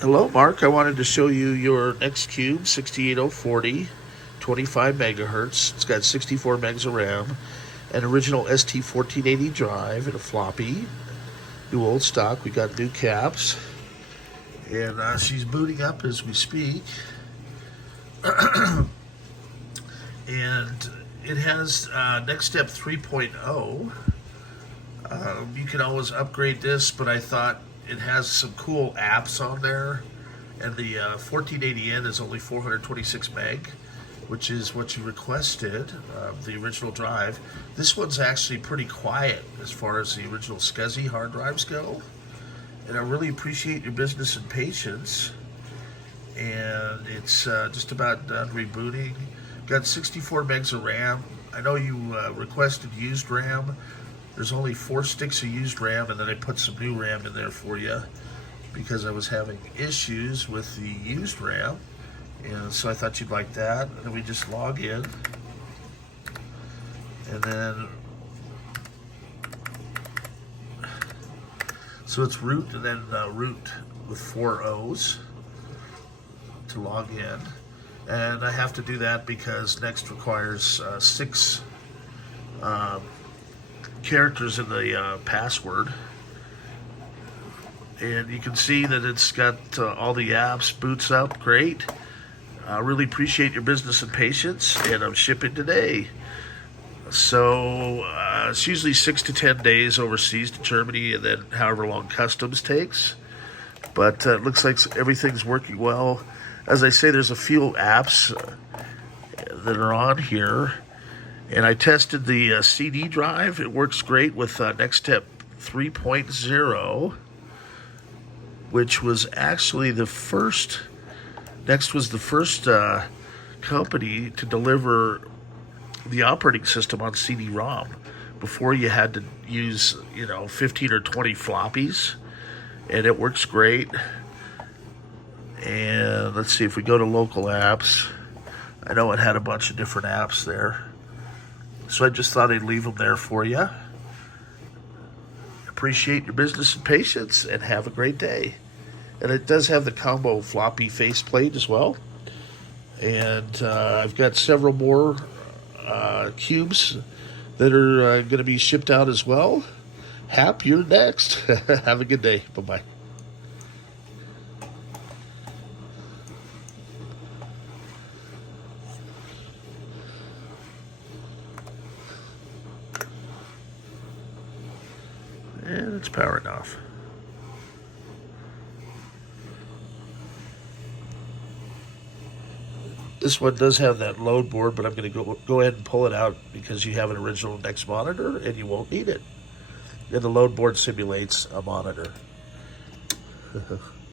Hello, Mark. I wanted to show you your NeXT 68040, 25 megahertz. It's got 64 megs of RAM, an original ST1480 drive, and a floppy. New old stock. We got new caps, and she's booting up as we speak. And it has NeXT 3.0. You can always upgrade this, but I thought it has some cool apps on there, and the 1480N is only 426 meg, which is what you requested, the original drive. This one's actually pretty quiet as far as the original SCSI hard drives go, and I really appreciate your business and patience. And it's just about done rebooting. Got 64 megs of RAM. I know you requested used RAM. There's only 4 sticks of used RAM, and then I put some new RAM in there for you because I was having issues with the used RAM, and so I thought you'd like that. And then we just log in, and then so it's root and then root with 4 O's to log in, and I have to do that because NeXT requires 6 characters in the password. And you can see that it's got all the apps, boots up great. I really appreciate your business and patience, and I'm shipping today. So it's usually 6 to 10 days overseas to Germany, and then however long customs takes. But it looks like everything's working well. As I say, there's a few apps that are on here. And I tested the CD drive. It works great with NeXT 3.0, which was actually the first. NeXT was the first company to deliver the operating system on CD-ROM. Before, you had to use 15 or 20 floppies, and it works great. And let's see if we go to local apps. I know it had a bunch of different apps there, so I just thought I'd leave them there for you. Appreciate your business and patience, and have a great day. And it does have the combo floppy faceplate as well. And I've got several more cubes that are going to be shipped out as well. Hap, you're next. Have a good day. Bye-bye. And it's powering off. This one does have that load board, but I'm going to go ahead and pull it out because you have an original NeXT monitor and you won't need it. And the load board simulates a monitor.